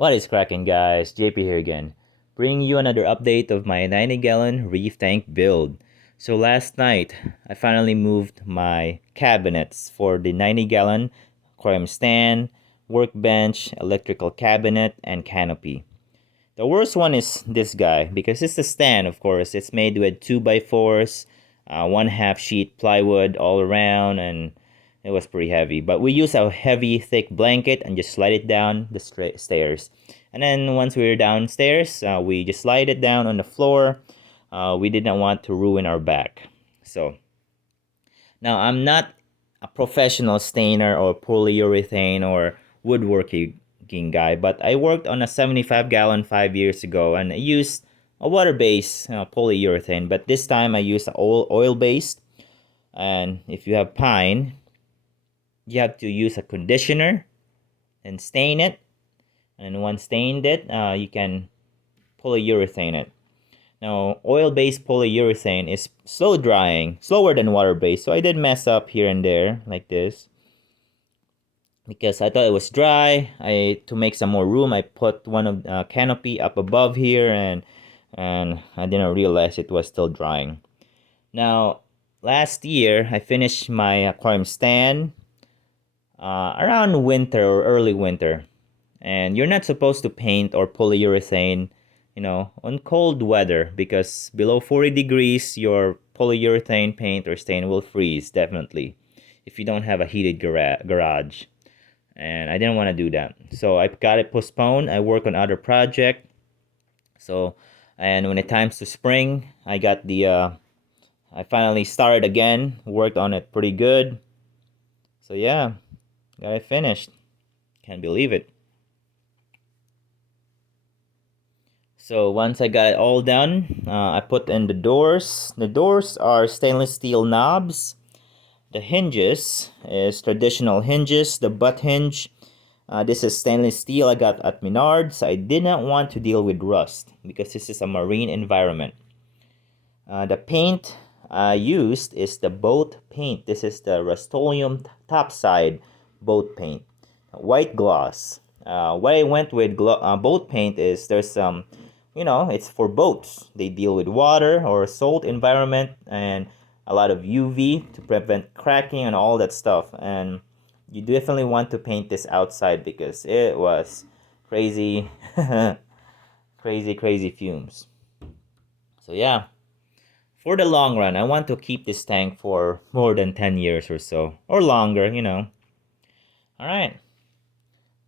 What is cracking, guys? JP here again, bringing you another update of my 90-gallon reef tank build. So last night, I finally moved my cabinets for the 90-gallon aquarium stand, workbench, electrical cabinet, and canopy. The worst one is this guy because it's a stand, of course. It's made with 2x4s, 1/2 sheet plywood all around, and it was pretty heavy. But we use a heavy, thick blanket and just slide it down the stairs. And then once we were downstairs, we just slide it down on the floor. We didn't want to ruin our back. So now I'm not a professional stainer or polyurethane or woodworking guy, but I worked on a 75-gallon 5 years ago, and I used a water-based polyurethane. But this time I used oil-based. And if you have pine, you have to use a conditioner and stain it. And once stained it, you can polyurethane it. Now, oil-based polyurethane is slow drying, slower than water-based. So I did mess up here and there like this because I thought it was dry. To make some more room, I put one of canopy up above here, and I didn't realize it was still drying. Now, last year I finished my aquarium stand around winter or early winter, and you're not supposed to paint or polyurethane on cold weather, because below 40 degrees your polyurethane paint or stain will freeze definitely if you don't have a heated garage. And I didn't want to do that, so I got it postponed. I work on other project. So, and when it comes to spring, I got the I finally started again, worked on it pretty good. So yeah, got it finished. Can't believe it. So once I got it all done, I put in the doors. The doors are stainless steel knobs. The hinges is traditional hinges. The butt hinge, this is stainless steel I got at Menards. I did not want to deal with rust because this is a marine environment. The paint I used is the boat paint. This is the Rust-Oleum topside boat paint, white gloss. Why I went with boat paint is there's some, it's for boats. They deal with water or salt environment and a lot of UV to prevent cracking and all that stuff. And you definitely want to paint this outside because it was crazy, crazy fumes. So yeah, for the long run, I want to keep this tank for more than 10 years or so, or longer. All right.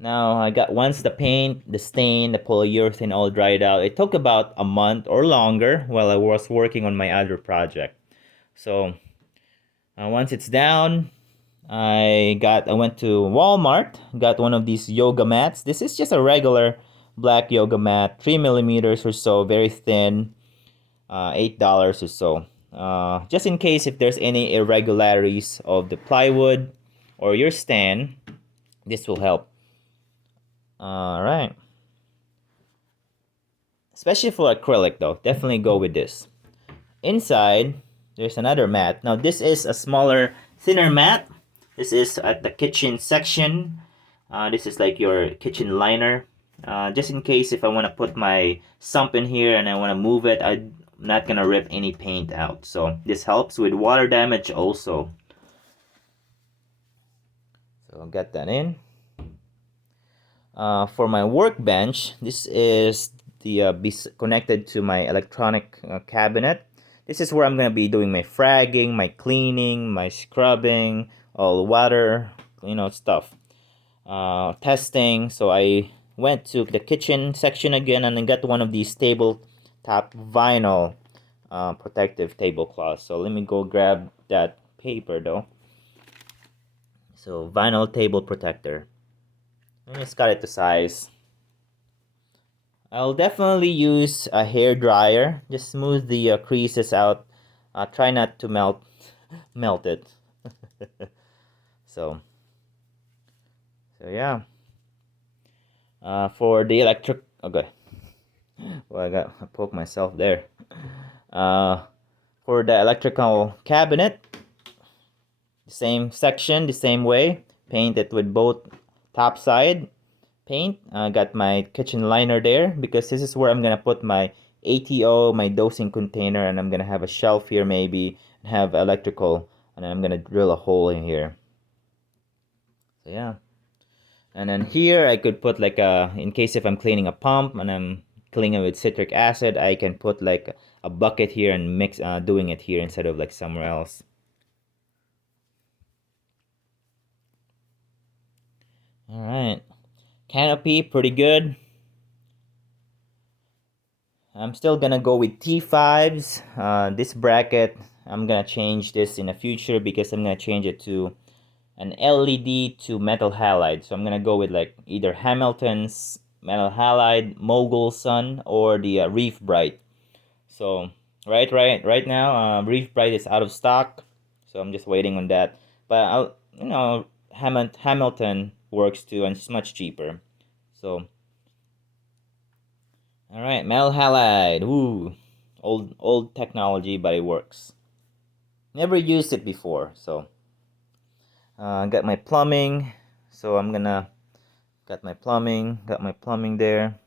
Now I got, once the paint, the stain, the polyurethane all dried out, it took about a month or longer while I was working on my other project. So once it's down, I went to Walmart, got one of these yoga mats. This is just a regular black yoga mat, 3 millimeters or so, very thin, $8 or so. Just in case if there's any irregularities of the plywood or your stand, this will help. All right. Especially for acrylic though, definitely go with this. Inside, there's another mat. Now this is a smaller, thinner mat. This is at the kitchen section. This is like your kitchen liner. Just in case if I want to put my sump in here and I want to move it, I'm not gonna rip any paint out. So this helps with water damage also. So I'll get that in. For my workbench, this is the connected to my electronic cabinet. This is where I'm gonna be doing my fragging, my cleaning, my scrubbing, all water, stuff. Testing. So I went to the kitchen section again and I got one of these tabletop vinyl protective tablecloths. So let me go grab that paper though. So vinyl table protector. Let me just cut it to size. I'll definitely use a hair dryer. Just smooth the creases out. Try not to melt it. So yeah. For the electric, okay. Well, I poked myself there. For the electrical cabinet, the same section, the same way. Paint it with both top side. paint. I got my kitchen liner there because this is where I'm gonna put my ATO, my dosing container, and I'm gonna have a shelf here maybe, and have electrical, and then I'm gonna drill a hole in here. So yeah. And then here I could put like in case if I'm cleaning a pump and I'm cleaning it with citric acid, I can put like a bucket here and mix doing it here instead of like somewhere else. All right. Canopy, pretty good. I'm still gonna go with T5s. This bracket, I'm gonna change this in the future because I'm gonna change it to an LED to metal halide. So I'm gonna go with like either Hamilton's metal halide, Mogul Sun, or the Reef Bright. So right now, Reef Bright is out of stock, so I'm just waiting on that. But Hamilton works too, and it's much cheaper. So all right, metal halide. Ooh, old technology, but it works. Never used it before, so got my plumbing. So I'm gonna got my plumbing there.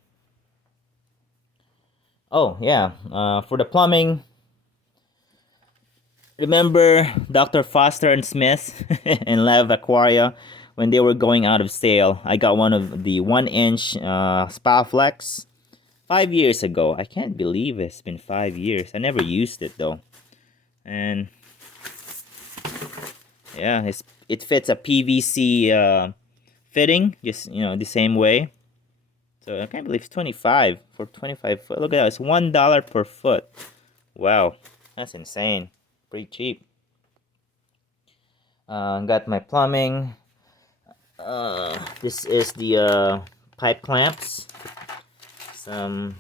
Oh yeah, for the plumbing, remember Dr. Foster and Smith and Lev Aquaria when they were going out of sale? I got one of the 1-inch Spa Flex 5 years ago. I can't believe it's been 5 years. I never used it though, and yeah, it fits a PVC fitting, just the same way. So I can't believe it's 25 for 25 foot. Look at that, it's $1 per foot. Wow, that's insane. Pretty cheap. Got my plumbing. This is the pipe clamps, some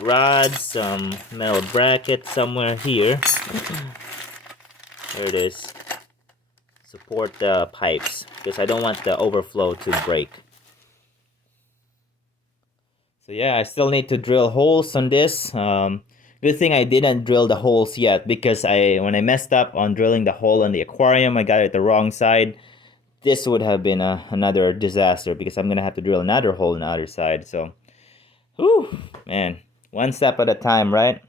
rods, some metal bracket somewhere here. There it is. Support the pipes because I don't want the overflow to break. So yeah, I still need to drill holes on this. Good thing I didn't drill the holes yet because when I messed up on drilling the hole in the aquarium, I got it the wrong side. This would have been another disaster because I'm gonna have to drill another hole on the other side. So, whew, man, one step at a time, right?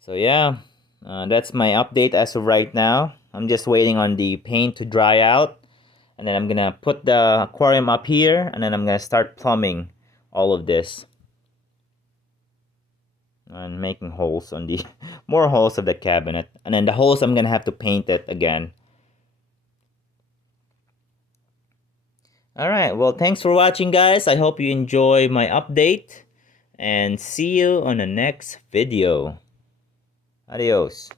So yeah, that's my update as of right now. I'm just waiting on the paint to dry out. And then I'm gonna put the aquarium up here, and then I'm gonna start plumbing all of this and making holes on the more holes of the cabinet, and then the holes I'm gonna have to paint it again. All right, well, thanks for watching, guys. I hope you enjoy my update, and see you on the next video. Adios.